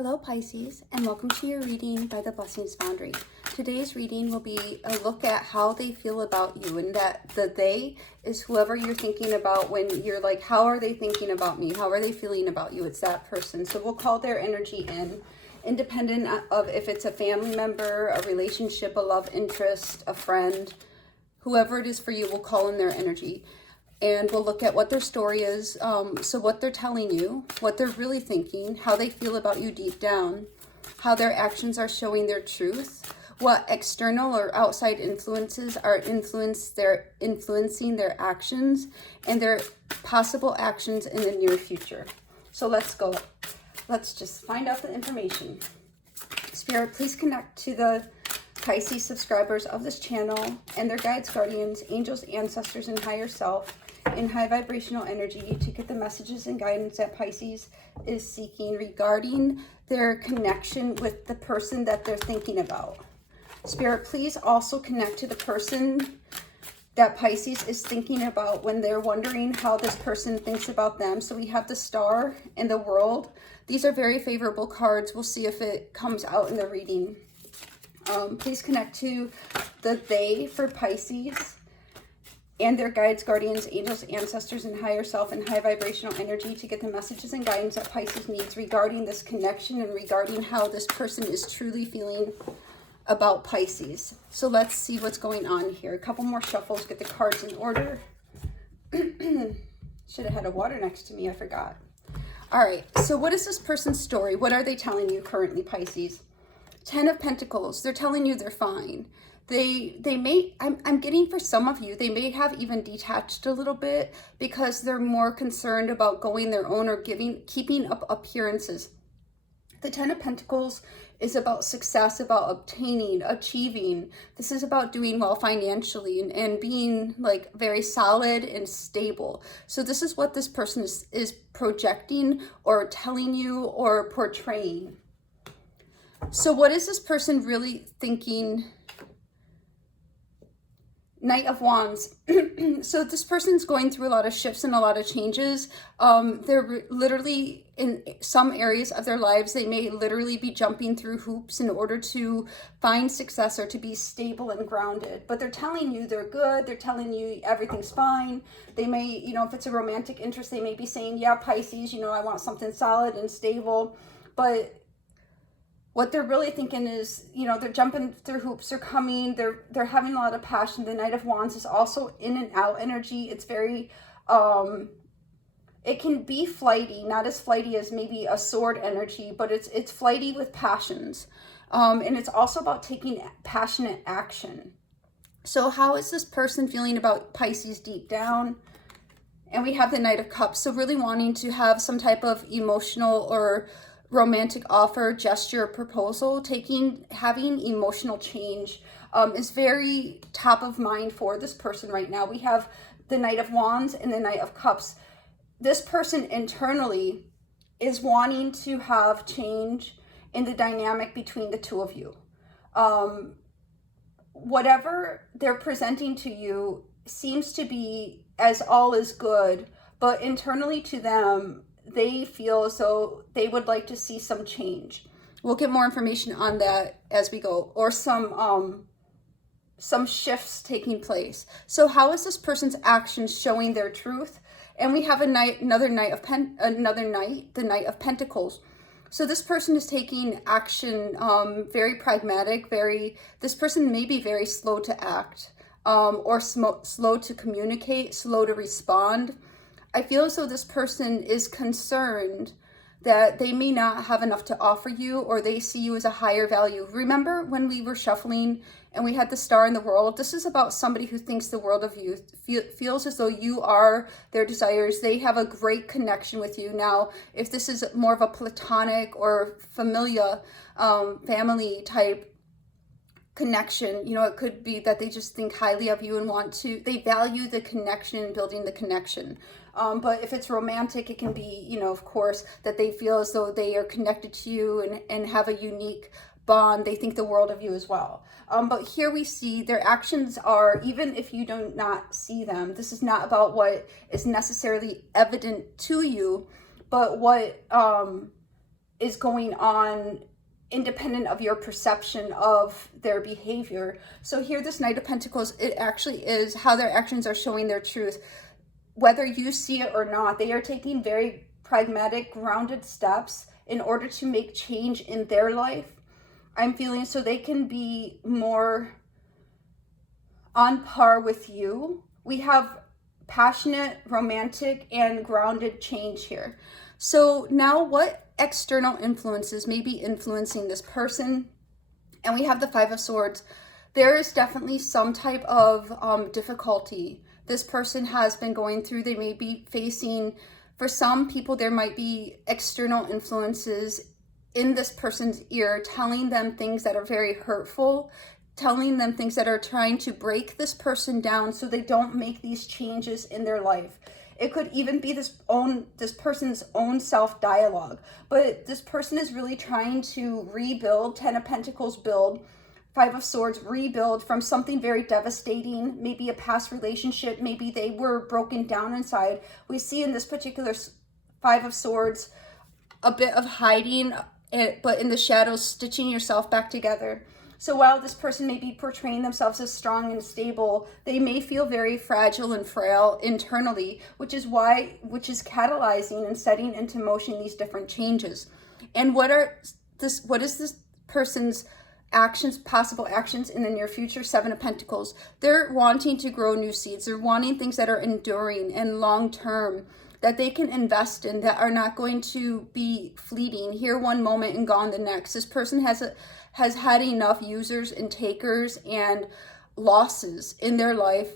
Hello Pisces, and welcome to your reading by the Blessings Foundry. Today's reading will be a look at how they feel about you, and that the they is whoever you're thinking about when you're like, how are they thinking about me? How are they feeling about you? It's that person. So we'll call their energy in, independent of if it's a family member, a relationship, a love interest, a friend, whoever it is for you, we'll call in their energy. And we'll look at what their story is, so what they're telling you, what they're really thinking, how they feel about you deep down, how their actions are showing their truth, what external or outside influences are influencing their actions, and their possible actions in the near future. So let's go. Let's just find out the information. Spirit, please connect to the Pisces subscribers of this channel and their guides, guardians, angels, ancestors, and higher self in high vibrational energy to get the messages and guidance that Pisces is seeking regarding their connection with the person that they're thinking about. Spirit, please also connect to the person that Pisces is thinking about when they're wondering how this person thinks about them. So we have the Star and the World. These are very favorable cards. We'll see if it comes out in the reading. Please connect to the they for Pisces and their guides, guardians, angels, ancestors, and higher self and high vibrational energy to get the messages and guidance that Pisces needs regarding this connection and regarding how this person is truly feeling about Pisces. So let's see what's going on here. A couple more shuffles, get the cards in order. Should have had a water next to me, I forgot. All right, so what is this person's story? What are they telling you currently, Pisces? 10 of Pentacles, they're telling you they're fine. They may, I'm getting for some of you, they may have even detached a little bit because they're more concerned about going their own or keeping up appearances. The 10 of Pentacles is about success, about obtaining, achieving. This is about doing well financially and being like very solid and stable. So this is what this person is projecting or telling you or portraying. So what is this person really thinking? Knight of Wands. So this person's going through a lot of shifts and a lot of changes. They're literally, in some areas of their lives, they may literally be jumping through hoops in order to find success or to be stable and grounded. But they're telling you they're good. They're telling you everything's fine. They may, you know, if it's a romantic interest, they may be saying, yeah, Pisces, you know, I want something solid and stable. But what they're really thinking is, you know, they're jumping through hoops, they're coming, they're having a lot of passion. The Knight of Wands is also in and out energy. It's very, it can be flighty, not as flighty as maybe a sword energy, but it's flighty with passions. And it's also about taking passionate action. So how is this person feeling about Pisces deep down? And we have the Knight of Cups. So really wanting to have some type of emotional or romantic offer, gesture, proposal, having emotional change is very top of mind for this person right now. We have the Knight of Wands and the Knight of Cups. This person internally is wanting to have change in the dynamic between the two of you. Whatever they're presenting to you seems to be as all is good, but internally to them, they feel as though they would like to see some change. We'll get more information on that as we go, or some shifts taking place. So how is this person's actions showing their truth? And we have another knight, the Knight of Pentacles. So this person is taking action, very pragmatic, this person may be very slow to act, or slow to communicate, slow to respond. I feel as though this person is concerned that they may not have enough to offer you, or they see you as a higher value. Remember when we were shuffling and we had the Star in the World? This is about somebody who thinks the world of you, feels as though you are their desires. They have a great connection with you. Now, if this is more of a platonic or familiar family type connection, you know, it could be that they just think highly of you and they value the connection, building the connection. But if it's romantic, it can be, you know, of course, that they feel as though they are connected to you and have a unique bond. They think the world of you as well. But here we see their actions are, even if you do not see them, this is not about what is necessarily evident to you, but what is going on independent of your perception of their behavior. So here, this Knight of Pentacles, it actually is how their actions are showing their truth. Whether you see it or not, they are taking very pragmatic, grounded steps in order to make change in their life. I'm feeling so they can be more on par with you. We have passionate, romantic, and grounded change here. So now what external influences may be influencing this person? And we have the Five of Swords. There is definitely some type of difficulty this person has been going through. They may be facing, for some people, there might be external influences in this person's ear telling them things that are very hurtful, telling them things that are trying to break this person down so they don't make these changes in their life. It could even be this person's own self-dialogue, but this person is really trying to rebuild, Ten of Pentacles build, Five of Swords rebuild from something very devastating, maybe a past relationship, maybe they were broken down inside. We see in this particular Five of Swords a bit of hiding, but in the shadows, stitching yourself back together. So while this person may be portraying themselves as strong and stable, they may feel very fragile and frail internally, which is catalyzing and setting into motion these different changes. And what is this person's actions, possible actions in the near future? Seven of Pentacles. They're wanting to grow new seeds. They're wanting things that are enduring and long-term, that they can invest in, that are not going to be fleeting, here one moment and gone the next. This person has had enough users and takers and losses in their life.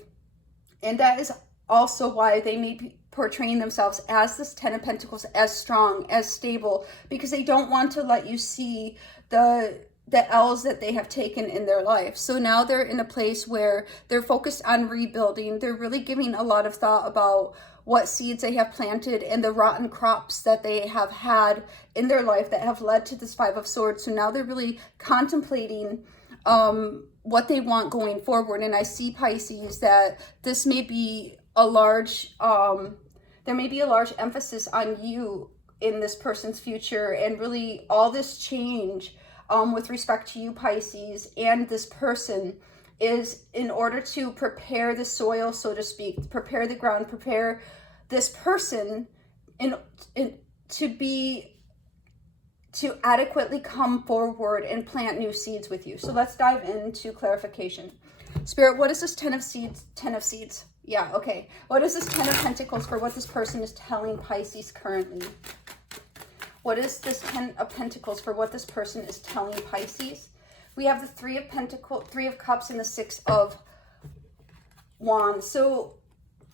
And that is also why they may be portraying themselves as this Ten of Pentacles, as strong, as stable, because they don't want to let you see the L's that they have taken in their life. So now they're in a place where they're focused on rebuilding. They're really giving a lot of thought about what seeds they have planted and the rotten crops that they have had in their life that have led to this Five of Swords. So now they're really contemplating what they want going forward. And I see, Pisces, that this may be a large, there may be a large emphasis on you in this person's future, and really all this change with respect to you, Pisces, and this person is in order to prepare the soil, so to speak, prepare the ground, prepare this person to adequately come forward and plant new seeds with you. So let's dive into clarification. Spirit, what is this Ten of Seeds? Yeah, okay. What is this Ten of Pentacles for what this person is telling Pisces currently? What is this Ten of Pentacles for what this person is telling Pisces? We have the Three of Cups, and the Six of Wands. So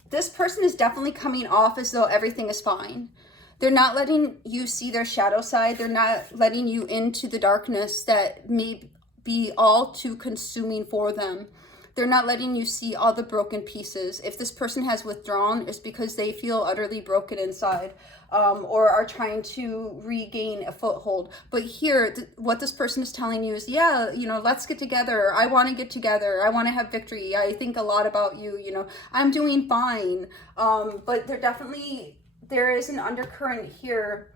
this person is definitely coming off as though everything is fine. They're not letting you see their shadow side. They're not letting you into the darkness that may be all too consuming for them. They're not letting you see all the broken pieces. If this person has withdrawn, it's because they feel utterly broken inside, or are trying to regain a foothold. But here, what this person is telling you is, yeah, let's get together. I want to get together. I want to have victory. I think a lot about you. I'm doing fine. But there is an undercurrent here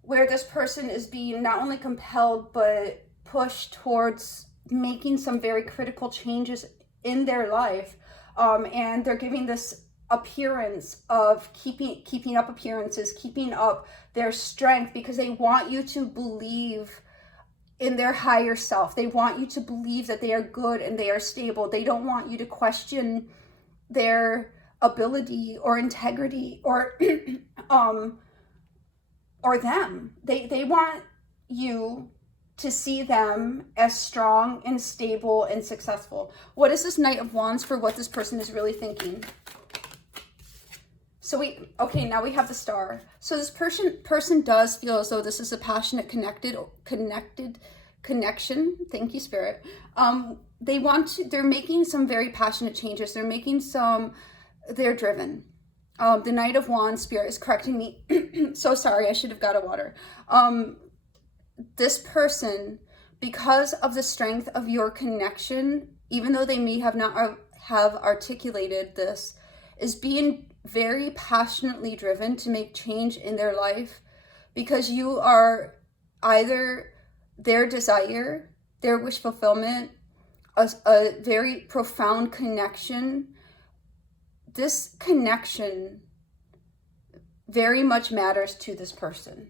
where this person is being not only compelled, but pushed towards making some very critical changes in their life, and they're giving this appearance of keeping up appearances, keeping up their strength, because they want you to believe in their higher self. They want you to believe that they are good and they are stable. They don't want you to question their ability or integrity or or them. They want you to see them as strong and stable and successful. What is this Knight of Wands for what this person is really thinking? So now we have the Star. So this person does feel as though this is a passionate, connected connection. Thank you, Spirit. They're making some very passionate changes. They're driven. The Knight of Wands, Spirit is correcting me. So sorry, I should have got a water. This person, because of the strength of your connection, even though they may have not have articulated this, is being very passionately driven to make change in their life, because you are either their desire, their wish fulfillment, a very profound connection. This connection very much matters to this person.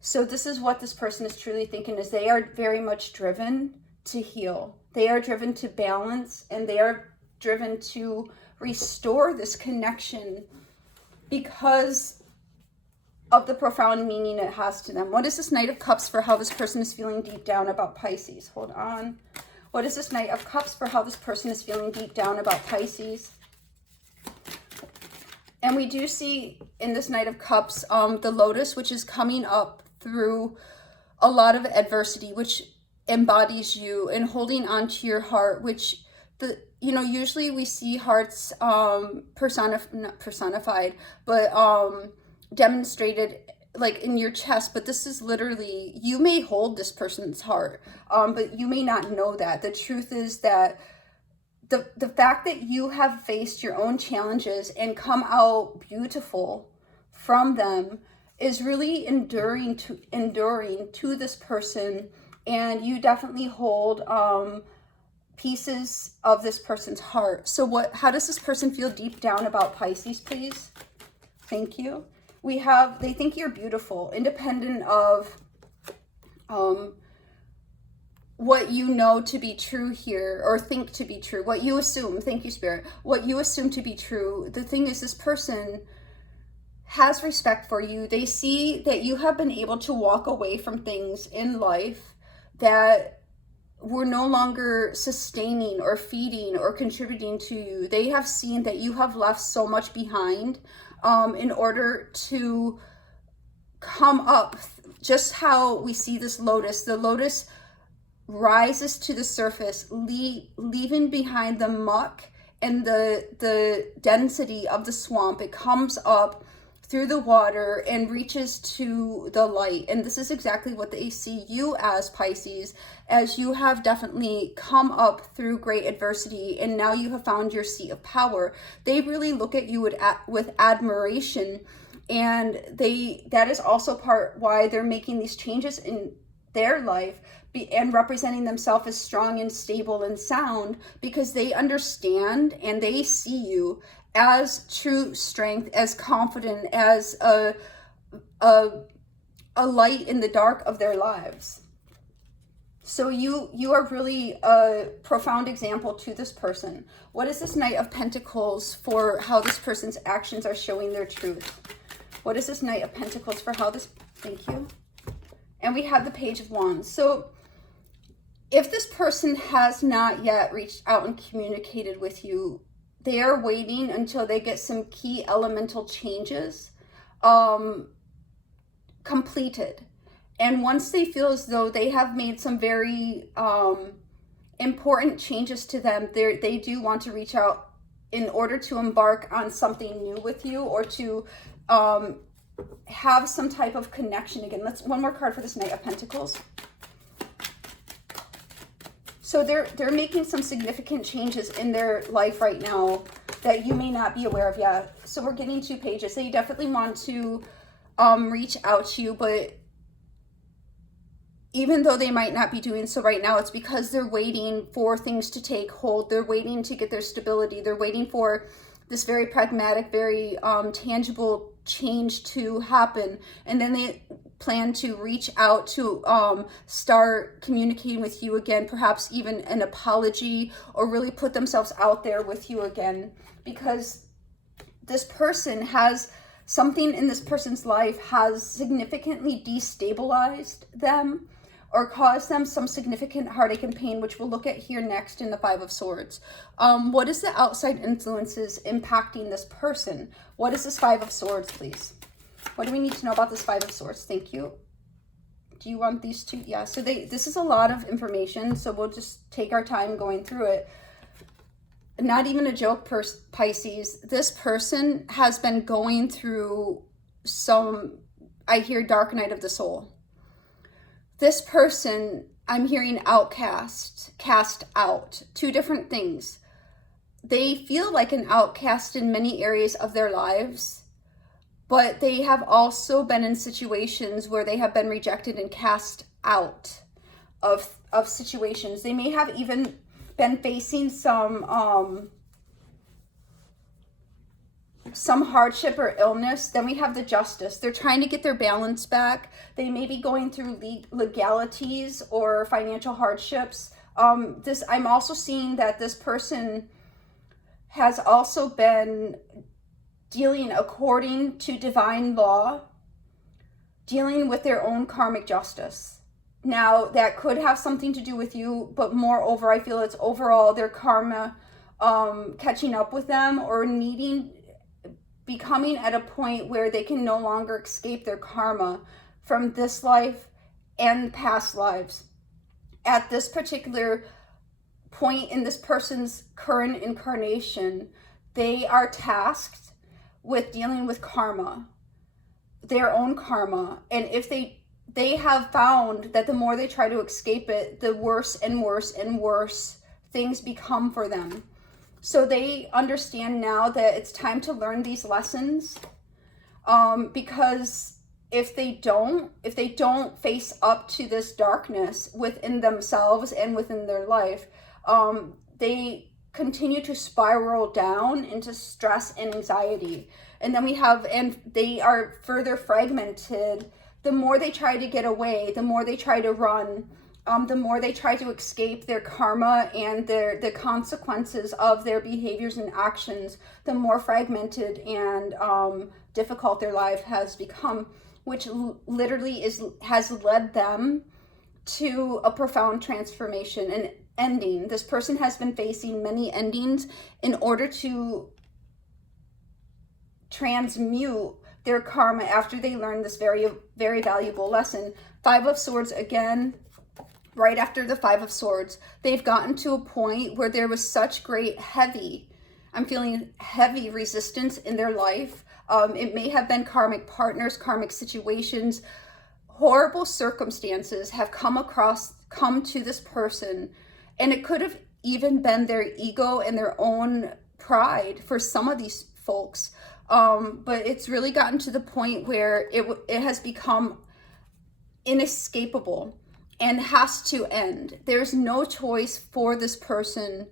So this is what this person is truly thinking, is they are very much driven to heal. They are driven to balance, and they are driven to restore this connection because of the profound meaning it has to them. What is this Knight of Cups for how this person is feeling deep down about Pisces? Hold on. What is this Knight of Cups for how this person is feeling deep down about Pisces? And we do see in this Knight of Cups, the Lotus, which is coming up through a lot of adversity, which embodies you, and holding on to your heart, which usually we see hearts not personified, but demonstrated like in your chest. But this is literally, you may hold this person's heart, but you may not know that. The truth is that the fact that you have faced your own challenges and come out beautiful from them is really enduring to this person, and you definitely hold pieces of this person's heart. So how does this person feel deep down about Pisces, please? Thank you. We have, they think you're beautiful, independent of what you know to be true here, or think to be true, what you assume. Thank you, Spirit. What you assume to be true. The thing is, this person has respect for you. They see that you have been able to walk away from things in life that were no longer sustaining or feeding or contributing to you. They have seen that you have left so much behind in order to come up. Just how we see this Lotus. The Lotus rises to the surface, leaving behind the muck and the density of the swamp. It comes up through the water and reaches to the light. And this is exactly what they see you as, Pisces, as you have definitely come up through great adversity, and now you have found your seat of power. They really look at you with admiration, and that is also part why they're making these changes in their life and representing themselves as strong and stable and sound, because they understand and they see you as true strength, as confident, as a light in the dark of their lives. So you are really a profound example to this person. What is this Knight of Pentacles for how this person's actions are showing their truth? What is this Knight of Pentacles for how this, thank you. And we have the Page of Wands. So if this person has not yet reached out and communicated with you, they are waiting until they get some key elemental changes completed. And once they feel as though they have made some very important changes to them, they do want to reach out in order to embark on something new with you, or to have some type of connection again. Let's one more card for this Knight of Pentacles. So they're making some significant changes in their life right now that you may not be aware of yet. So we're getting 2 pages. They definitely want to reach out to you, but even though they might not be doing so right now, it's because they're waiting for things to take hold. They're waiting to get their stability. They're waiting for this very pragmatic, very tangible change to happen. And then they plan to reach out to start communicating with you again, perhaps even an apology, or really put themselves out there with you again, because this person has something in this person's life has significantly destabilized them or caused them some significant heartache and pain, which we'll look at here next in the 5 of Swords. What is the outside influences impacting this person? What is this 5 of Swords, please? What do we need to know about this 5 of Swords? Thank you. Do you want these 2? Yeah, so this is a lot of information, so we'll just take our time going through it. Not even a joke, Pisces. This person has been going through some, I hear, dark night of the soul. This person, I'm hearing outcast, cast out. 2 different things. They feel like an outcast in many areas of their lives. but they have also been in situations where they have been rejected and cast out of situations. They may have even been facing some hardship or illness. Then we have the Justice. They're trying to get their balance back. They may be going through legalities or financial hardships. I'm also seeing that this person has also been dealing according to divine law, dealing with their own karmic justice. Now, that could have something to do with you, but moreover, I feel it's overall their karma catching up with them, or becoming at a point where they can no longer escape their karma from this life and past lives. At this particular point in this person's current incarnation, they are tasked with dealing with karma, their own karma. And if they have found that the more they try to escape it, the worse and worse and worse things become for them. So they understand now that it's time to learn these lessons, because if they don't face up to this darkness within themselves and within their life, they continue to spiral down into stress and anxiety. And then they are further fragmented. The more they try to get away, the more they try to run, the more they try to escape their karma and the consequences of their behaviors and actions, the more fragmented and difficult their life has become, which literally has led them to a profound transformation and ending. This person has been facing many endings in order to transmute their karma after they learn this very, very valuable lesson. Five of Swords again. Right after the Five of Swords, they've gotten to a point where there was such I'm feeling heavy resistance in their life. It may have been karmic partners, karmic situations, horrible circumstances have come to this person. And it could have even been their ego and their own pride for some of these folks. But it's really gotten to the point where it has become inescapable and has to end. There's no choice for this person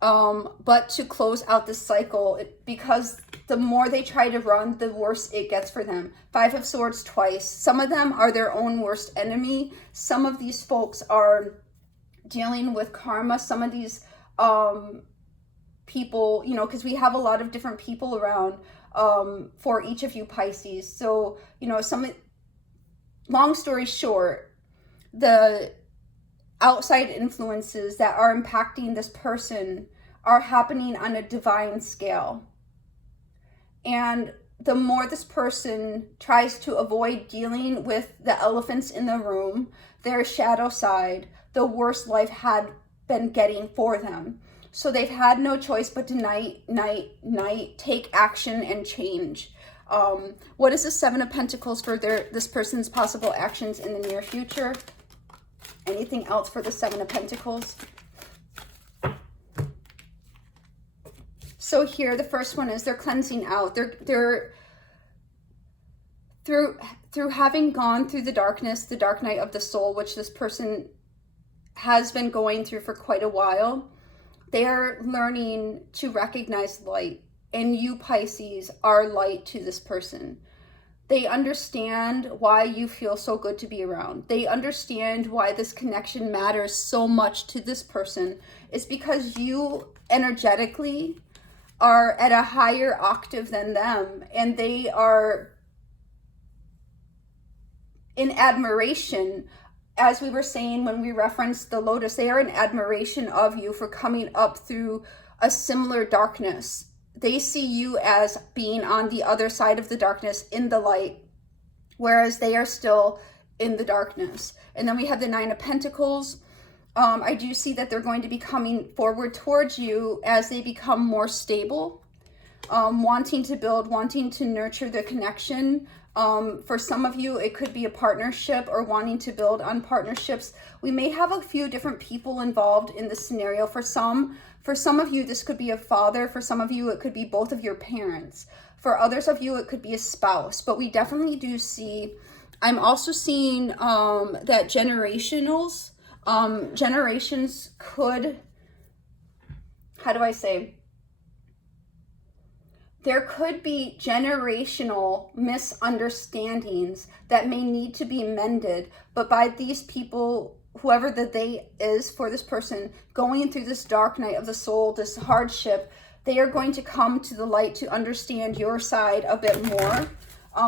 but to close out this cycle, because the more they try to run, the worse it gets for them. Five of Swords twice. Some of them are their own worst enemy. Some of these folks are dealing with karma. Some of these people, because we have a lot of different people around for each of you Pisces. So, long story short, the outside influences that are impacting this person are happening on a divine scale. And the more this person tries to avoid dealing with the elephants in the room, their shadow side, the worse life had been getting for them. So they've had no choice but to night, take action and change. What is the Seven of Pentacles for this person's possible actions in the near future? Anything else for the Seven of Pentacles? So here, the first one is they're cleansing out. They're through having gone through the darkness, the dark night of the soul, which this person has been going through for quite a while. They are learning to recognize light, and you Pisces are light to this person. They understand why you feel so good to be around. They understand why this connection matters so much to this person. It's because you energetically are at a higher octave than them, and they are in admiration. As we were saying when we referenced the lotus, they are in admiration of you for coming up through a similar darkness. They see you as being on the other side of the darkness in the light, whereas they are still in the darkness. And then we have the Nine of Pentacles. I do see that they're going to be coming forward towards you as they become more stable, wanting to build, wanting to nurture the connection. For some of you, it could be a partnership or wanting to build on partnerships. We may have a few different people involved in this scenario. For some of you, this could be a father. For some of you, it could be both of your parents. For others of you, it could be a spouse. But we definitely do see, I'm also seeing that generations could, how do I say? There could be generational misunderstandings that may need to be mended, but by these people, whoever the they is for this person, going through this dark night of the soul, this hardship, they are going to come to the light to understand your side a bit more.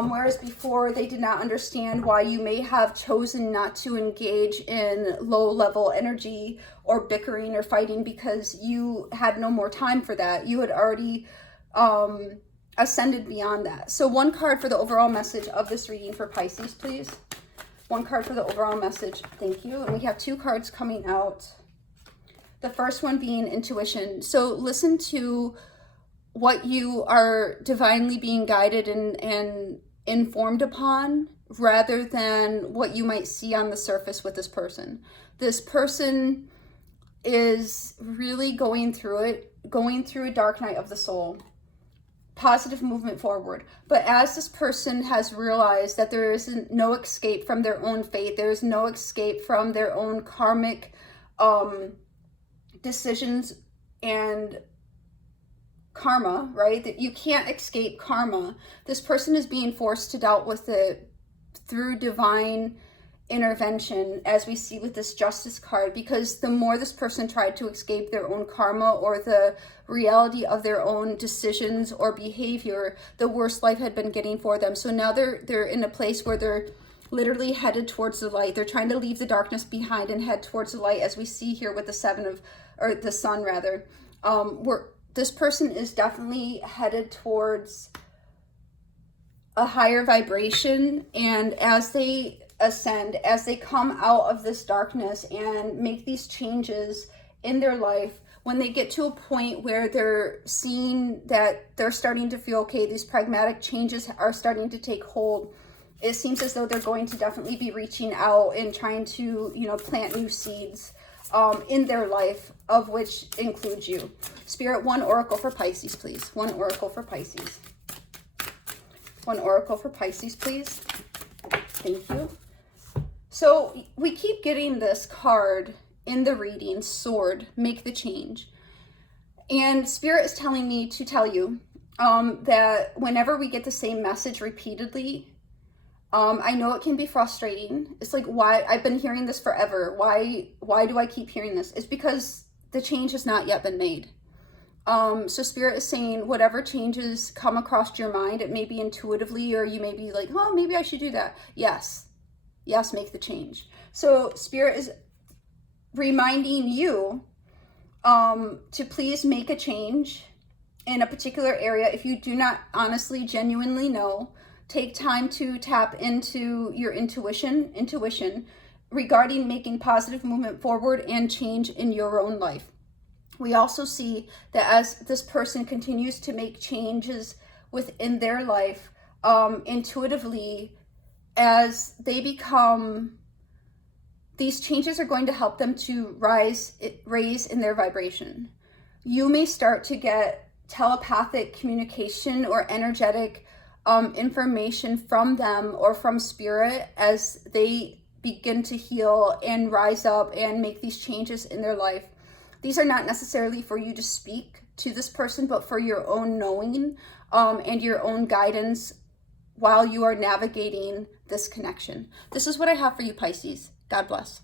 Whereas before, they did not understand why you may have chosen not to engage in low-level energy or bickering or fighting, because you had no more time for that. You had already ascended beyond that. So one card for the overall message of this reading for Pisces, please. One card for the overall message. Thank you. And we have 2 cards coming out. The first one being intuition. So listen to what you are divinely being guided and informed upon, rather than what you might see on the surface with this person. This person is really going through a dark night of the soul. Positive movement forward. But as this person has realized that there is no escape from their own fate, there is no escape from their own karmic decisions and karma, right? That you can't escape karma. This person is being forced to deal with it through divine intervention, as we see with this Justice card, because the more this person tried to escape their own karma or the reality of their own decisions or behavior, the worse life had been getting for them. So now they're in a place where they're literally headed towards the light. They're trying to leave the darkness behind and head towards the light, as we see here with the the sun rather. This person is definitely headed towards a higher vibration, and as they ascend, as they come out of this darkness and make these changes in their life, when they get to a point where they're seeing that they're starting to feel okay, these pragmatic changes are starting to take hold, it seems as though they're going to definitely be reaching out and trying to, plant new seeds in their life, of which includes you. Spirit, one oracle for Pisces, please. One oracle for Pisces. One oracle for Pisces, please. Thank you. So we keep getting this card in the reading, Sword, make the change. And Spirit is telling me to tell you that whenever we get the same message repeatedly, I know it can be frustrating. It's like, why? I've been hearing this forever. Why do I keep hearing this? It's because the change has not yet been made. So Spirit is saying whatever changes come across your mind, it may be intuitively, or you may be like, oh, maybe I should do that. Yes, make the change. So Spirit is reminding you to please make a change in a particular area. If you do not honestly, genuinely know, take time to tap into your intuition regarding making positive movement forward and change in your own life. We also see that as this person continues to make changes within their life, intuitively, as they become, these changes are going to help them to raise in their vibration. You may start to get telepathic communication or energetic information from them or from Spirit as they begin to heal and rise up and make these changes in their life. These are not necessarily for you to speak to this person, but for your own knowing and your own guidance while you are navigating this connection. This is what I have for you, Pisces. God bless.